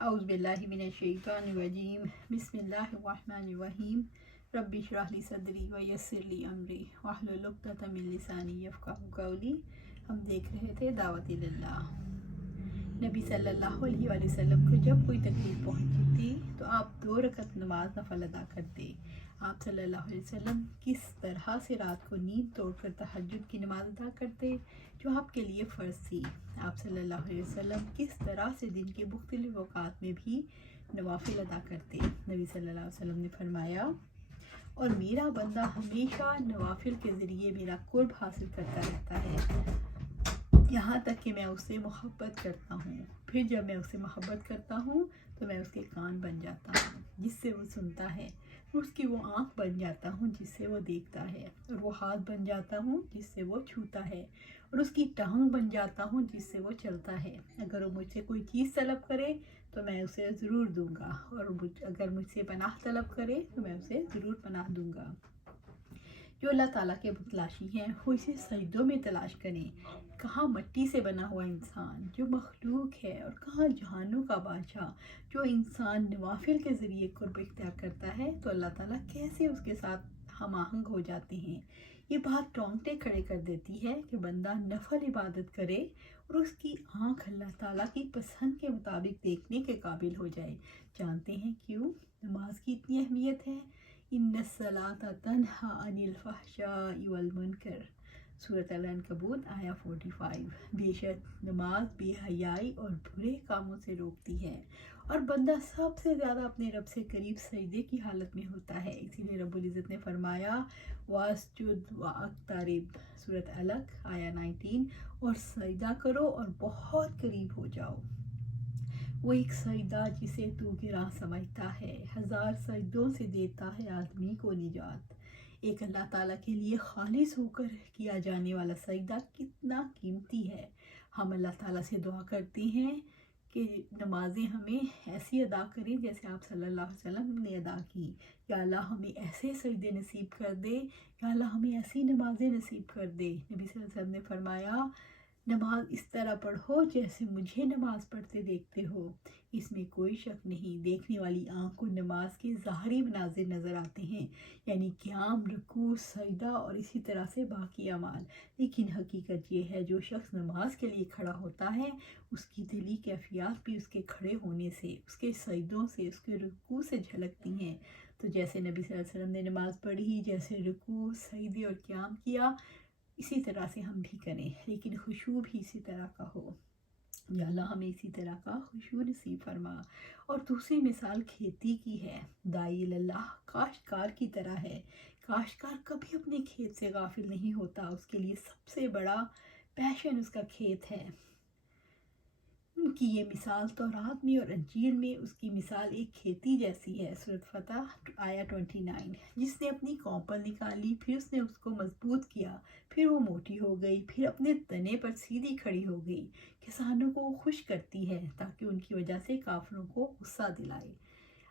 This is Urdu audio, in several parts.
اعوذ باللہ من الشیطان الرجیم بسم اللہ الرحمن الرحیم رب اشرح لی صدری ویسر لی امری واحلل عقدۃ من لسانی یفقہوا قولی۔ ہم دیکھ رہے تھے دعوت اللہ۔ نبی صلی اللہ علیہ وآلہ وسلم کو جب کوئی تکلیف پہنچی تھی تو آپ 2 رکعت نماز نفل ادا کرتے۔ آپ صلی اللہ علیہ وسلم کس طرح سے رات کو نیند توڑ کر تہجد کی نماز ادا کرتے جو آپ کے لیے فرض تھی۔ آپ صلی اللہ علیہ وسلم کس طرح سے دن کے مختلف اوقات میں بھی نوافل ادا کرتے۔ نبی صلی اللہ علیہ وسلم نے فرمایا، اور میرا بندہ ہمیشہ نوافل کے ذریعے میرا قرب حاصل کرتا رہتا ہے یہاں تک کہ میں اس سے محبت کرتا ہوں۔ پھر جب میں اس سے محبت کرتا ہوں تو میں اس کے کان بن جاتا ہوں جس سے وہ سنتا ہے، اور اس کی وہ آنکھ بن جاتا ہوں جس سے وہ دیکھتا ہے، اور وہ ہاتھ بن جاتا ہوں جس سے وہ چھوتا ہے، اور اس کی ٹانگ بن جاتا ہوں جس سے وہ چلتا ہے۔ اگر وہ مجھ سے کوئی چیز طلب کرے تو میں اسے ضرور دوں گا، اور اگر مجھ سے پناہ طلب کرے تو میں اسے ضرور پناہ دوں گا۔ جو اللہ تعالیٰ کے متلاشی ہیں وہ اسے سجدوں میں تلاش کریں۔ کہاں مٹی سے بنا ہوا انسان جو مخلوق ہے، اور کہاں جہانوں کا بادشاہ جو انسان نوافل کے ذریعے قرب اختیار کرتا ہے تو اللہ تعالیٰ کیسے اس کے ساتھ ہم آہنگ ہو جاتے ہیں۔ یہ بات رونگٹے کھڑے کر دیتی ہے کہ بندہ نفل عبادت کرے اور اس کی آنکھ اللہ تعالیٰ کی پسند کے مطابق دیکھنے کے قابل ہو جائے۔ جانتے ہیں کیوں نماز کی اتنی اہمیت ہے؟ ان الصلاۃ تنہی عن الفحشاء والمنکر، سورۃ العنکبوت آیا 45۔ بے شک نماز بے حیائی اور برے کاموں سے روکتی ہے، اور بندہ سب سے زیادہ اپنے رب سے قریب سجدے کی حالت میں ہوتا ہے۔ اسی لیے رب العزت نے فرمایا واسجد واقترب، سورۃ علق آیا 19، اور سجدہ کرو اور بہت قریب ہو جاؤ۔ وہ ایک سجدہ جسے تو گراں سمجھتا ہے 1000 سجدوں سے دیتا ہے آدمی کو نجات۔ ایک اللہ تعالیٰ کے لیے خالص ہو کر کیا جانے والا سجدہ کتنا قیمتی ہے۔ ہم اللہ تعالیٰ سے دعا کرتے ہیں کہ نمازیں ہمیں ایسی ادا کریں جیسے آپ صلی اللہ علیہ وسلم نے ادا کی۔ یا اللہ ہمیں ایسے سجدے نصیب کر دے، یا اللہ ہمیں ایسی نمازیں نصیب کر دے۔ نبی صلی اللہ علیہ وسلم نے فرمایا، نماز اس طرح پڑھو جیسے مجھے نماز پڑھتے دیکھتے ہو۔ اس میں کوئی شک نہیں، دیکھنے والی آنکھ کو نماز کے ظاہری مناظر نظر آتے ہیں، یعنی قیام، رکوع، سجدہ اور اسی طرح سے باقی اعمال، لیکن حقیقت یہ ہے جو شخص نماز کے لیے کھڑا ہوتا ہے اس کی دلی کیفیات بھی اس کے کھڑے ہونے سے، اس کے سجدوں سے، اس کے رکوع سے جھلکتی ہیں۔ تو جیسے نبی صلی اللہ علیہ وسلم نے نماز پڑھی، جیسے رکوع، سجدے اور قیام کیا، اسی طرح سے ہم بھی کریں، لیکن خشوع بھی اسی طرح کا ہو۔ یا اللہ ہمیں اسی طرح کا خشوع نصیب فرما۔ اور دوسری مثال کھیتی کی ہے۔ داعی اللہ کاشتکار کی طرح ہے۔ کاشتکار کبھی اپنے کھیت سے غافل نہیں ہوتا، اس کے لیے سب سے بڑا پیشن اس کا کھیت ہے۔ ان کی یہ مثال تورات میں اور انجیل میں اس کی مثال ایک کھیتی جیسی ہے، سورۃ فتح آیا 29۔ جس نے اپنی کوپل نکالی، پھر اس نے اس کو مضبوط کیا، پھر وہ موٹی ہو گئی، پھر اپنے تنے پر سیدھی کھڑی ہو گئی۔ کسانوں کو خوش کرتی ہے تاکہ ان کی وجہ سے کافروں کو غصہ دلائے۔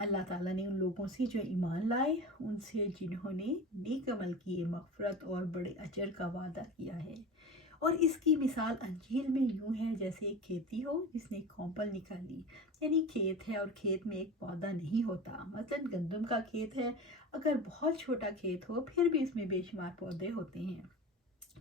اللہ تعالیٰ نے ان لوگوں سے جو ایمان لائے، ان سے جنہوں نے نیک عمل کیے، مغفرت اور بڑے اجر کا وعدہ کیا ہے۔ اور اس کی مثال انجیل میں یوں ہے جیسے ایک کھیتی ہو جس نے کوپل نکالی، یعنی کھیت ہے اور کھیت میں ایک پودا نہیں ہوتا۔ مثلا گندم کا کھیت ہے، اگر بہت چھوٹا کھیت ہو پھر بھی اس میں بے شمار پودے ہوتے ہیں،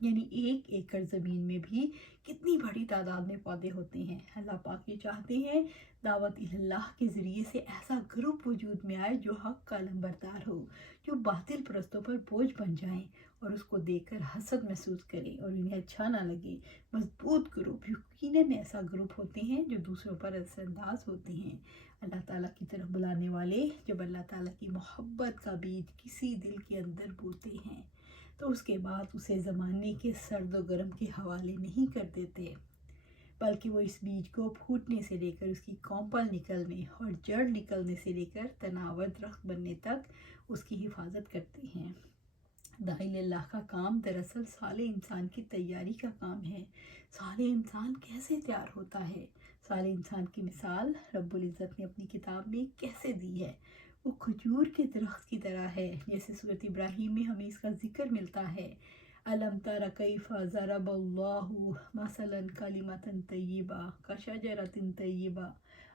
یعنی 1 ایکڑ زمین میں بھی کتنی بڑی تعداد میں پودے ہوتے ہیں۔ اللہ پاک یہ چاہتے ہیں دعوت اللہ کے ذریعے سے ایسا گروپ وجود میں آئے جو حق کا علمبردار ہو، جو باطل پرستوں پر بوجھ بن جائیں اور اس کو دیکھ کر حسد محسوس کریں اور انہیں اچھا نہ لگے۔ مضبوط گروپ یقیناً ایسا گروپ ہوتے ہیں جو دوسروں پر اثر انداز ہوتے ہیں، اللہ تعالیٰ کی طرف بلانے والے۔ جب اللہ تعالیٰ کی محبت کا بیج کسی دل کے اندر بوتے ہیں تو اس کے بعد اسے زمانے کے سرد و گرم کے حوالے نہیں کر دیتے، بلکہ وہ اس بیج کو پھوٹنے سے لے کر اس کی کوپل نکلنے اور جڑ نکلنے سے لے کر تناور درخت بننے تک اس کی حفاظت کرتے ہیں۔ داعی اللہ کا کام دراصل صالح انسان کی تیاری کا کام ہے۔ صالح انسان کیسے تیار ہوتا ہے؟ صالح انسان کی مثال رب العزت نے اپنی کتاب میں کیسے دی ہے؟ وہ کھجور کے درخت کی طرح ہے، جیسے سورۃ ابراہیم میں ہمیں اس کا ذکر ملتا ہے۔ أَلَمْ تَرَ كَيْفَ ضَرَبَ اللَّهُ مَثَلًا كَلِمَةً طَيِّبَةً كَشَجَرَةٍ طَيِّبَةٍ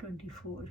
24।